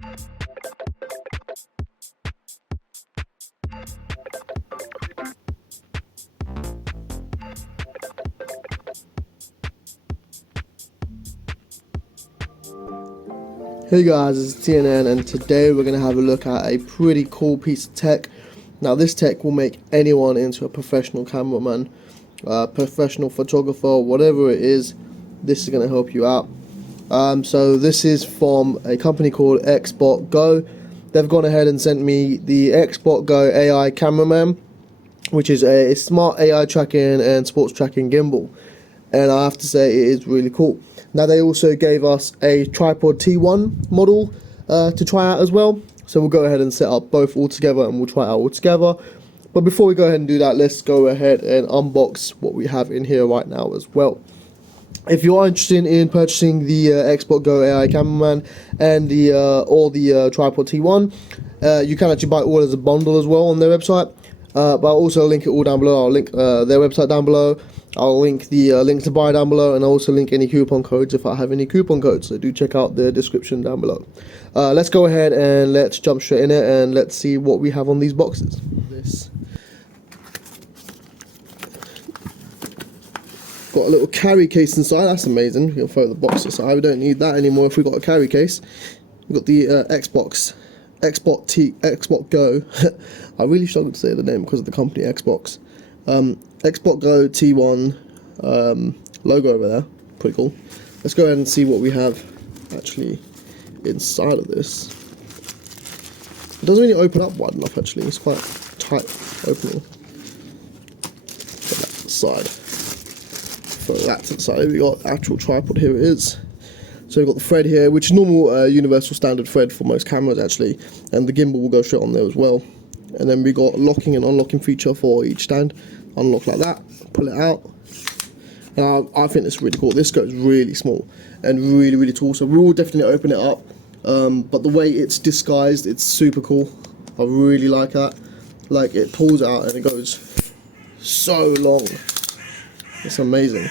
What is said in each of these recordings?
Hey guys, it's TNN, and today we're going to have a look at a pretty cool piece of tech. Now this tech will make anyone into a professional cameraman, professional photographer, whatever it is. This is going to help you out. So this is from a company called XbotGo. They've gone ahead and sent me the XbotGo AI Cameraman, which is a smart AI tracking and sports tracking gimbal. And I have to say it is really cool. Now they also gave us a tripod T1 model to try out as well. So we'll go ahead and set up both all together and we'll try it out all together. But before we go ahead and do that, let's go ahead and unbox what we have in here right now as well. If you are interested in purchasing the XbotGo AI Cameraman and the tripod T1, you can actually buy it all as a bundle as well on their website. But I'll also link it all down below. I'll link their website down below. I'll link the link to buy down below, and I'll also link any coupon codes if I have any coupon codes. So do check out the description down below. Let's go ahead and let's jump straight in it and let's see what we have on these boxes. This got a little carry case inside. That's amazing. You'll throw the box aside. We don't need that anymore if we got a carry case. We've got the XbotGo. I really struggled to say the name because of the company Xbox. XbotGo T1 logo over there. Pretty cool. Let's go ahead and see what we have actually inside of this. It doesn't really open up wide enough actually. It's quite tight opening. Put that to the side. Throw that to the side. We got actual tripod. Here it is. So we've got the thread here, which is normal universal standard thread for most cameras actually, and the gimbal will go straight on there as well. And then we got a locking and unlocking feature for each stand. Unlock like that, pull it out, and I think it's really cool. This goes really small and really tall, so we will definitely open it up. But the way it's disguised, it's super cool. I really like that. Like, it pulls out and it goes so long. It's amazing.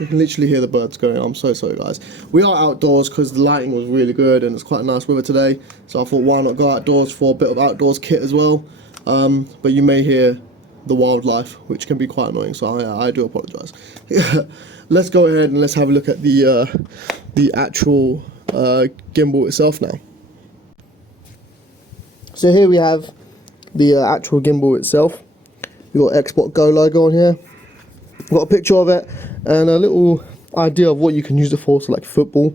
You can literally hear the birds going. I'm so sorry guys. We are outdoors because the lighting was really good and it's quite nice weather today, so I thought why not go outdoors for a bit of outdoors kit as well. But you may hear the wildlife, which can be quite annoying, so I do apologise. Let's go ahead and let's have a look at the actual gimbal itself now. So here we have the actual gimbal itself. We've got XbotGo logo on here. We've got a picture of it and a little idea of what you can use it for, so like football.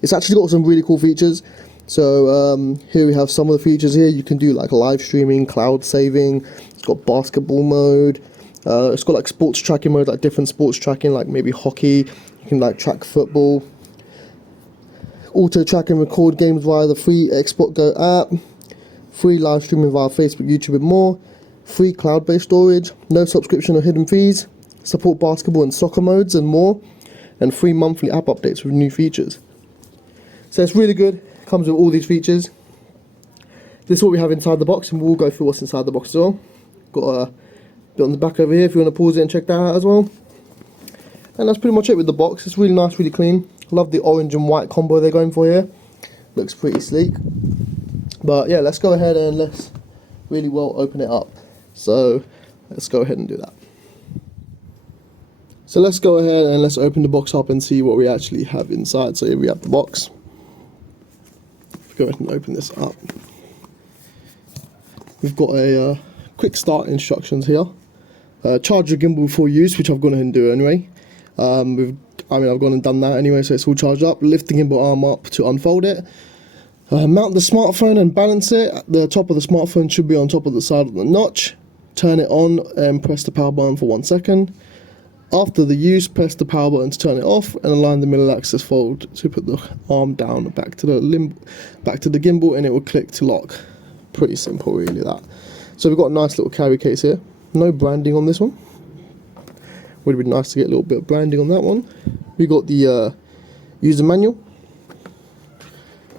It's actually got some really cool features. So here we have some of the features here. You can do like live streaming, cloud saving. It's got basketball mode. It's got like sports tracking mode, like different sports tracking, like maybe hockey. You can like track football. Auto track and record games via the free XbotGo app. Free live streaming via Facebook, YouTube and more. Free cloud-based storage. No subscription or hidden fees. Support basketball and soccer modes and more. And free monthly app updates with new features. So it's really good. Comes with all these features. This is what we have inside the box, and we'll go through what's inside the box as well. Got a bit on the back over here if you want to pause it and check that out as well. And that's pretty much it with the box. It's really nice, really clean. Love the orange and white combo they're going for here. Looks pretty sleek. But yeah, let's go ahead and let's really well open it up. So let's go ahead and do that. So let's go ahead and let's open the box up and see what we actually have inside. So here we have the box. Go ahead and open this up. We've got a quick start instructions here. Charge your gimbal before use, which I've gone ahead and do anyway. I've gone and done that anyway, so it's all charged up. Lift the gimbal arm up to unfold it. Mount the smartphone and balance it. The top of the smartphone should be on top of the side of the notch. Turn it on and press the power button for 1 second. After the use, press the power button to turn it off and align the middle axis fold to put the arm down back to the gimbal, and it will click to lock. Pretty simple really that. So we've got a nice little carry case here. No branding on this one. Would have been nice to get a little bit of branding on that one. We got the user manual.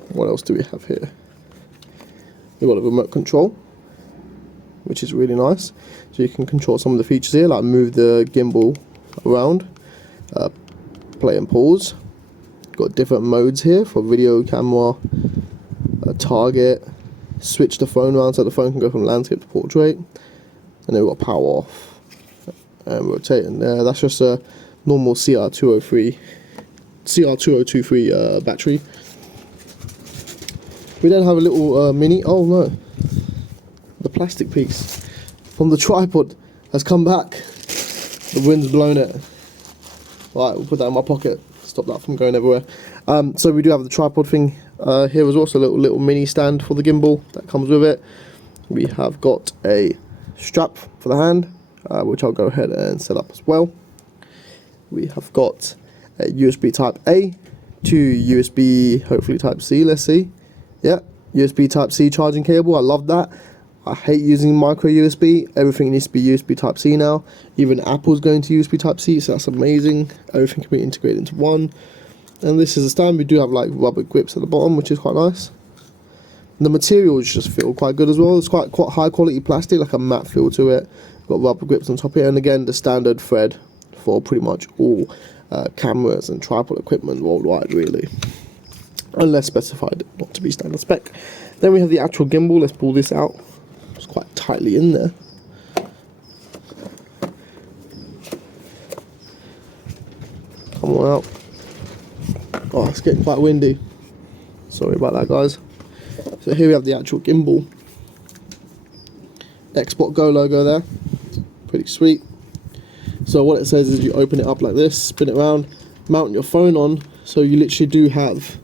What else do we have here? We've got a remote control, which is really nice. So you can control some of the features here, like move the gimbal around, play and pause. Got different modes here for video, camera, target, switch the phone around so the phone can go from landscape to portrait, and then we've got power off and rotate. And that's just a normal CR2023 battery. We then have a little mini. Oh no, the plastic piece from the tripod has come back. The wind's blown it. Right, we'll put that in my pocket. Stop that from going everywhere. So we do have the tripod thing here as well. So a little mini stand for the gimbal that comes with it. We have got a strap for the hand, which I'll go ahead and set up as well. We have got a USB Type A to USB, hopefully Type C. Let's see. Yeah, USB Type C charging cable. I love that. I hate using micro USB. Everything needs to be USB Type C now. Even Apple's going to USB Type C, so that's amazing. Everything can be integrated into one. And this is a stand. We do have like rubber grips at the bottom, which is quite nice. The materials just feel quite good as well. It's quite high quality plastic, like a matte feel to it. Got rubber grips on top here, and again the standard thread for pretty much all cameras and tripod equipment worldwide, really, unless specified not to be standard spec. Then we have the actual gimbal. Let's pull this out. It's quite tightly in there. Come on out. Oh, it's getting quite windy. Sorry about that, guys. So here we have the actual gimbal. XbotGo logo there. Pretty sweet. So what it says is you open it up like this, spin it around, mount your phone on. So you literally do have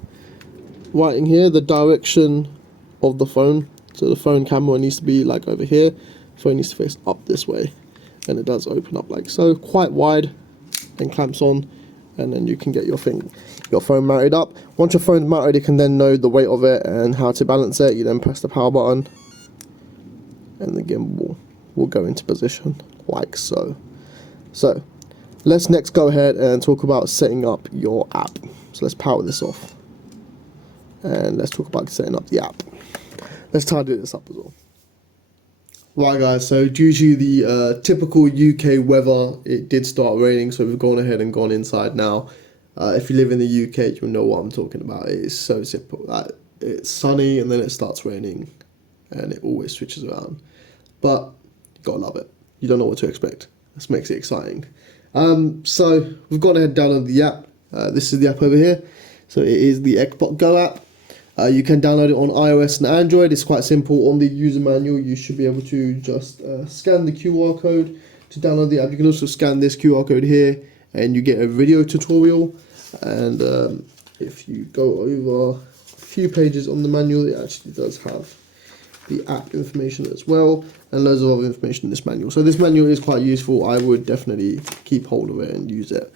right in here the direction of the phone. So the phone camera needs to be like over here. Phone needs to face up this way. And it does open up like so, quite wide, and clamps on. And then you can get your phone mounted up. Once your phone's mounted, you can then know the weight of it and how to balance it. You then press the power button, and the gimbal will go into position like so. So let's next go ahead and talk about setting up your app. So let's power this off, and let's talk about setting up the app. Let's tidy this up as well. Right guys, so due to the typical UK weather, it did start raining, so we've gone ahead and gone inside now. If you live in the UK, you'll know what I'm talking about. It is so simple. It's sunny and then it starts raining, and it always switches around. But you gotta love it. You don't know what to expect. This makes it exciting. So we've gone ahead and downloaded the app. This is the app over here. So it is the XbotGo app. You can download it on iOS and Android. It's quite simple. On the user manual, you should be able to just scan the QR code to download the app. You can also scan this QR code here, and you get a video tutorial. And if you go over a few pages on the manual, it actually does have the app information as well, and loads of other information in this manual. So this manual is quite useful. I would definitely keep hold of it and use it.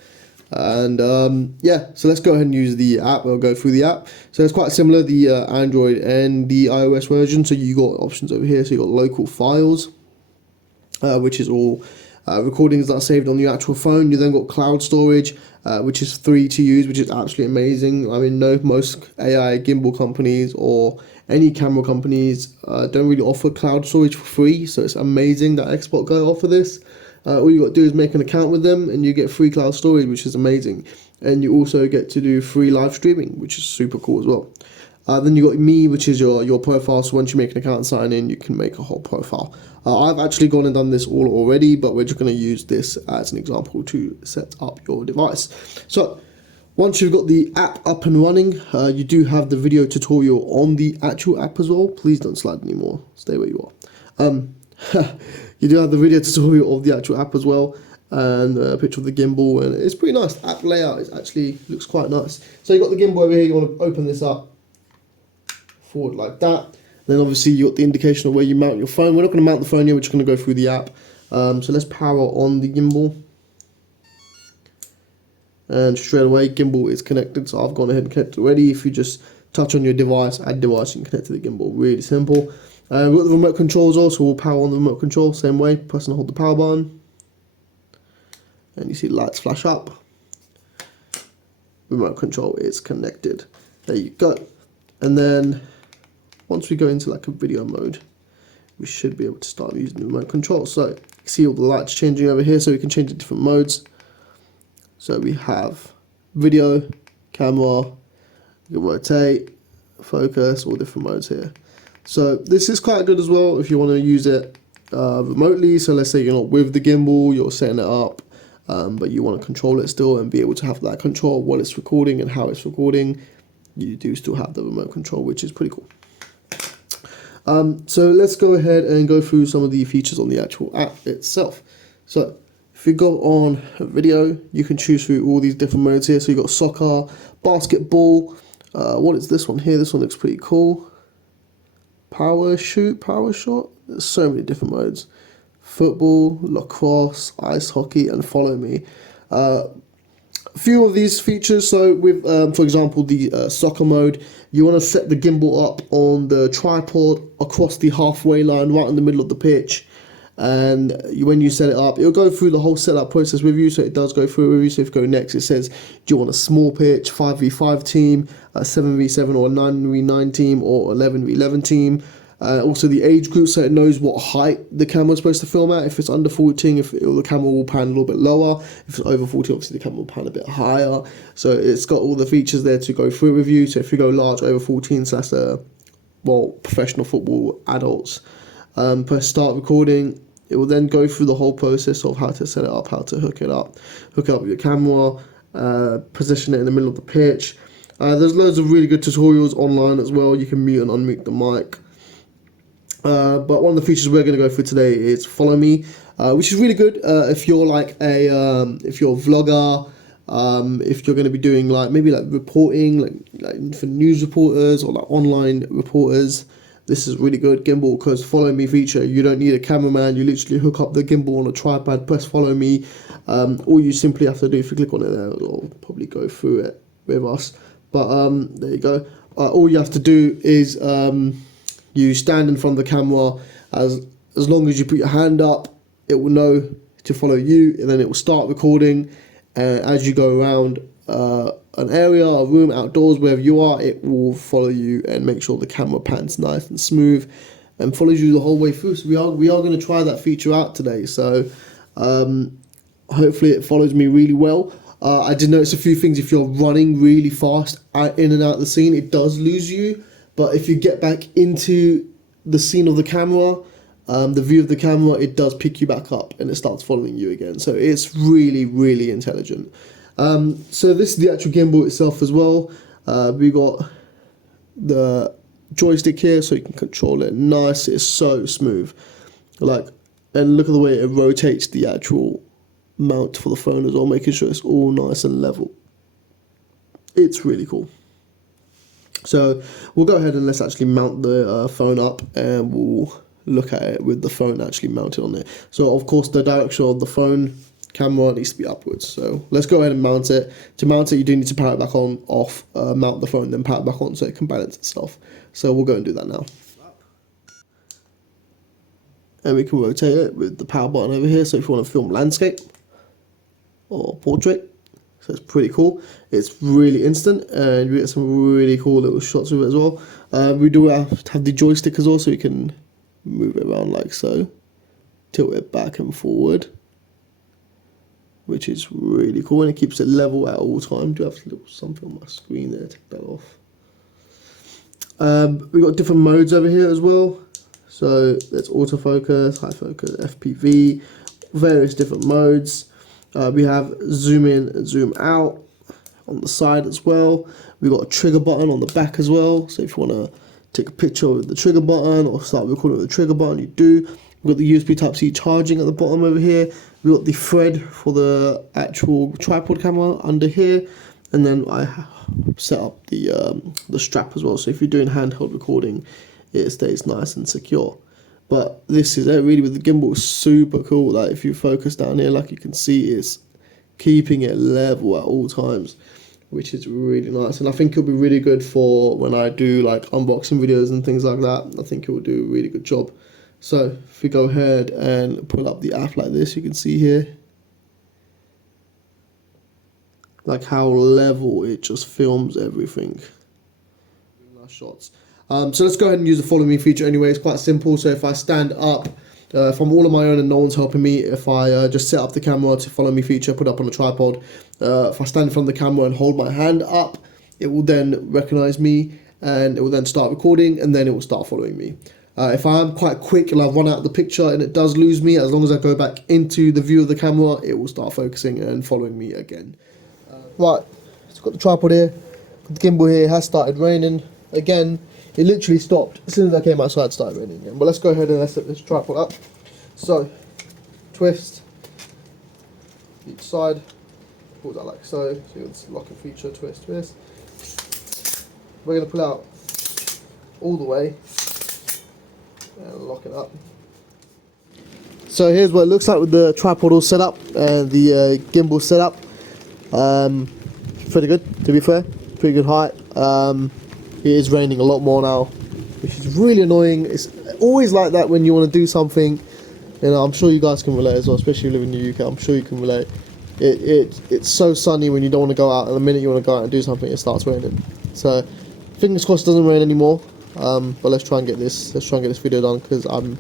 And yeah, so let's go ahead and use the app. We'll go through the app. So it's quite similar, the Android and the iOS version. So you got options over here. So you got local files, which is all recordings that are saved on your actual phone. You then got cloud storage, which is free to use, which is absolutely amazing. I mean, most AI gimbal companies or any camera companies don't really offer cloud storage for free. So it's amazing that XbotGo offer this. All you got to do is make an account with them, and you get free cloud storage, which is amazing. And you also get to do free live streaming, which is super cool as well. Then you got Me, which is your profile. So once you make an account and sign in, you can make a whole profile. I've actually gone and done this all already, but we're just going to use this as an example to set up your device. So once you've got the app up and running, you do have the video tutorial on the actual app as well. Please don't slide anymore. Stay where you are. You do have the video tutorial of the actual app as well, and a picture of the gimbal, and it's pretty nice. The app layout is actually looks quite nice. So you got the gimbal over here. You want to open this up forward like that. Then obviously you got the indication of where you mount your phone. We're not going to mount the phone here. We're just going to go through the app. So let's power on the gimbal, and straight away gimbal is connected. So I've gone ahead and connected already. If you just touch on your device, add device, you can connect to the gimbal. Really simple. We've got the remote controls also. We'll power on the remote control same way. Press and hold the power button, and you see lights flash up. Remote control is connected. There you go. And then once we go into like a video mode, we should be able to start using the remote control. So you see all the lights changing over here, so we can change the different modes. So we have video, camera, you can rotate, focus, all different modes here. So this is quite good as well if you want to use it remotely. So let's say you're not with the gimbal, you're setting it up, but you want to control it still and be able to have that control while it's recording and how it's recording. You do still have the remote control, which is pretty cool. So let's go ahead and go through some of the features on the actual app itself. So if you go on video, you can choose through all these different modes here. So you've got soccer, basketball. What is this one here? This one looks pretty cool. Power shoot, power shot. There's so many different modes. Football, lacrosse, ice hockey, and follow me. A few of these features. So with, for example, the soccer mode, you want to set the gimbal up on the tripod across the halfway line, right in the middle of the pitch. And when you set it up, it'll go through the whole setup process with you. So it does go through with you. So if you go next, it says, do you want a small pitch, 5v5 team, a 7v7 or a 9v9 team, or 11v11 team. Also the age group, so it knows what height the camera's supposed to film at. If it's under 14, the camera will pan a little bit lower. If it's over 14, obviously the camera will pan a bit higher. So it's got all the features there to go through with you. So if you go large, over 14, so that's professional football adults. Press start recording. It will then go through the whole process of how to set it up, how to hook it up with your camera, position it in the middle of the pitch. There's loads of really good tutorials online as well. You can mute and unmute the mic. But one of the features we're going to go through today is follow me, which is really good if you're like if you're a vlogger, if you're going to be doing maybe reporting, like for news reporters or like online reporters. This is really good gimbal because follow me feature. You don't need a cameraman. You literally hook up the gimbal on a tripod, press follow me. All you simply have to do, if you click on it there, I'll probably go through it with us. But there you go. All you have to do is you stand in front of the camera. As long as you put your hand up, it will know to follow you, and then it will start recording. As you go around an area, a room, outdoors, wherever you are, it will follow you and make sure the camera pans nice and smooth and follows you the whole way through. So we are going to try that feature out today. So hopefully it follows me really well. I did notice a few things. If you're running really fast in and out of the scene, it does lose you. But if you get back into the scene of the camera, the view of the camera, it does pick you back up and it starts following you again. So it's really, really intelligent. So this is the actual gimbal itself as well. We got the joystick here so you can control it nice. It's so smooth. And look at the way it rotates the actual mount for the phone as well, making sure it's all nice and level. It's really cool. So we'll go ahead and let's actually mount the phone up, and we'll look at it with the phone actually mounted on it. So of course the direction of the phone camera needs to be upwards. So let's go ahead and mount it. To mount it, you do need to power it back on, off, mount the phone, then power it back on so it can balance itself. So we'll go and do that now. And we can rotate it with the power button over here. So if you want to film landscape or portrait, so it's pretty cool. It's really instant, and we get some really cool little shots with it as well. We do have to have the joystick as well, so you can move it around like so, tilt it back and forward, which is really cool, and it keeps it level at all time. Do have a little something on my screen there, take that off. We've got different modes over here as well. So there's autofocus, high focus, FPV, various different modes. We have zoom in and zoom out on the side as well. We've got a trigger button on the back as well. So if you want to take a picture with the trigger button or start recording with the trigger button, you do. We've got the USB Type-C charging at the bottom over here. We've got the thread for the actual tripod camera under here. And then I set up the strap as well. So if you're doing handheld recording, it stays nice and secure. But this is it really with the gimbal. It's super cool. Like if you focus down here, like you can see, it's keeping it level at all times, which is really nice. And I think it'll be really good for when I do like unboxing videos and things like that. I think it will do a really good job. So if we go ahead and pull up the app like this, you can see here like how level it just films everything. Nice shots. So let's go ahead and use the follow me feature anyway. It's quite simple. So if I stand up, if I'm all on my own and no one's helping me, if I just set up the camera to follow me feature, put it up on a tripod, if I stand in front of the camera and hold my hand up, it will then recognize me and it will then start recording, and then it will start following me. If I am quite quick and I run out of the picture and it does lose me, as long as I go back into the view of the camera, it will start focusing and following me again. Right, it's got the tripod here, got the gimbal here. It has started raining again. It literally stopped as soon as I came outside. It started raining again. But let's go ahead and let's set this tripod up. So, twist each side, pull that like so. So it's locking feature, twist, twist. We're gonna pull out all the way and lock it up. So here's what it looks like with the tripod all set up and the gimbal set up. Pretty good, to be fair. Pretty good height. It is raining a lot more now, which is really annoying. It's always like that when you want to do something. You know, I'm sure you guys can relate as well, especially living in the UK. I'm sure you can relate. It's so sunny when you don't want to go out, and the minute you want to go out and do something, it starts raining. So fingers crossed it doesn't rain anymore. But let's try and get this video done, because I'm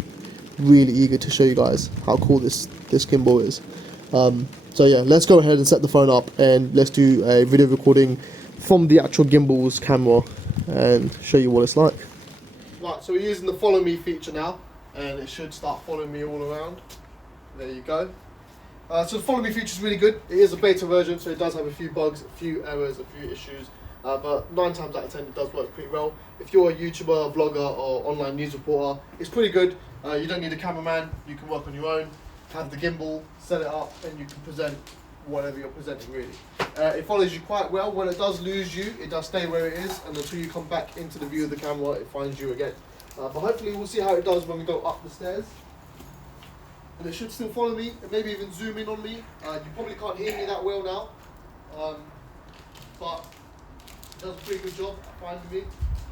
really eager to show you guys how cool this gimbal is. So yeah, let's go ahead and set the phone up and let's do a video recording from the actual gimbal's camera and show you what it's like. Right, so we're using the follow me feature now, and it should start following me all around. There you go. So the follow me feature is really good. It is a beta version, so it does have a few bugs, a few errors, a few issues. But 9 times out of 10 it does work pretty well. If you're a YouTuber, vlogger or online news reporter, it's pretty good. You don't need a cameraman, you can work on your own, have the gimbal, set it up, and you can present whatever you're presenting really. It follows you quite well. When it does lose you, it does stay where it is, and until you come back into the view of the camera, it finds you again. But hopefully we'll see how it does when we go up the stairs. And it should still follow me, and maybe even zoom in on me. You probably can't hear me that well now, but it does a pretty good job at finding me.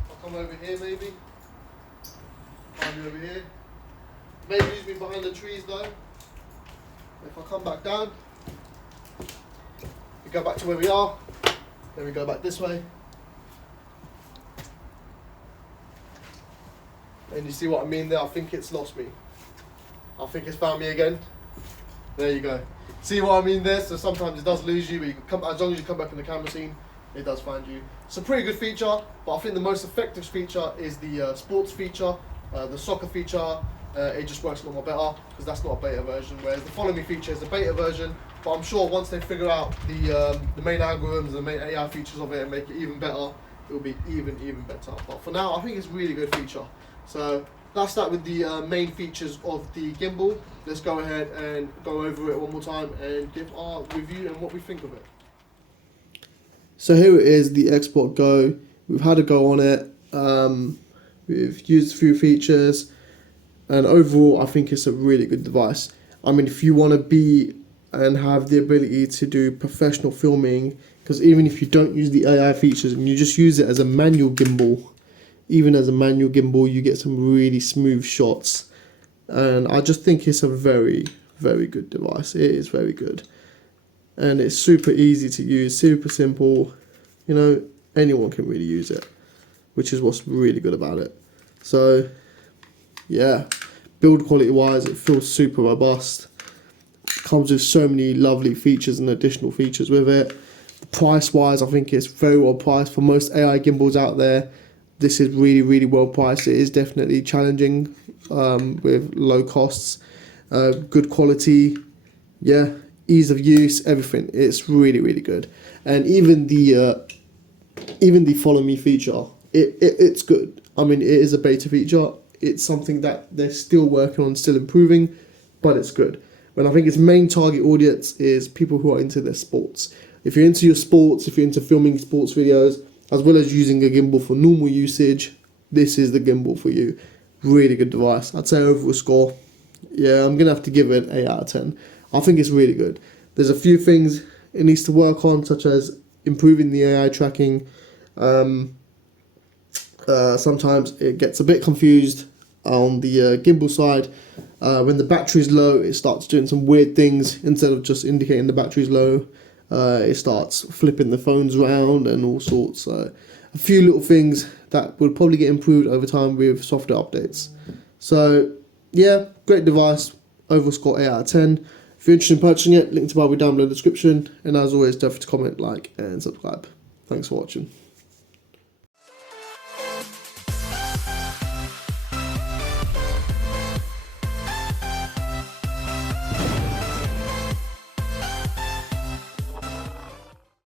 I'll come over here maybe. Find me over here. Maybe use me behind the trees though. If I come back down, we go back to where we are, then we go back this way. And you see what I mean there? I think it's lost me. I think it's found me again. There you go. See what I mean there? So sometimes it does lose you, but you can come, as long as you come back in the camera scene, it does find you. It's a pretty good feature, but I think the most effective feature is the sports feature, the soccer feature. It just works a lot more better because that's not a beta version, whereas the follow me feature is a beta version. But I'm sure once they figure out the main algorithms, the main AI features of it, and make it even better, it will be even better. But for now, I think it's a really good feature. So that's that with the main features of the gimbal. Let's go ahead and go over it one more time and give our review and what we think of it. So here it is, the XbotGo. We've had a go on it. We've used a few features. And overall, I think it's a really good device. I mean, if you want to be and have the ability to do professional filming, because even if you don't use the AI features and you just use it as a manual gimbal, even as a manual gimbal, you get some really smooth shots. And I just think it's a very good device. It is very good. And it's super easy to use, super simple. You know, anyone can really use it, which is what's really good about it. So yeah, build quality wise, it feels super robust. Comes with so many lovely features and additional features with it. Price wise, I think it's very well priced for most AI gimbals out there. This is really well priced. It is definitely challenging with low costs, good quality, yeah, ease of use, everything. It's really good. And even the follow me feature, it's good. I mean, it is a beta feature. It's something that they're still working on, still improving, but it's good. But I think its main target audience is people who are into their sports. If you're into your sports, if you're into filming sports videos, as well as using a gimbal for normal usage, this is the gimbal for you. Really good device. I'd say overall score, yeah, I'm going to have to give it an 8 out of 10. I think it's really good. There's a few things it needs to work on, such as improving the AI tracking. Sometimes it gets a bit confused on the gimbal side. When the battery's low, it starts doing some weird things. Instead of just indicating the battery's low, it starts flipping the phones around and all sorts. So a few little things that will probably get improved over time with software updates. So yeah, great device. Overall score 8 out of 10. If you're interested in purchasing it, link to buy will be down below in the description. And as always, don't forget to comment, like and subscribe. Thanks for watching.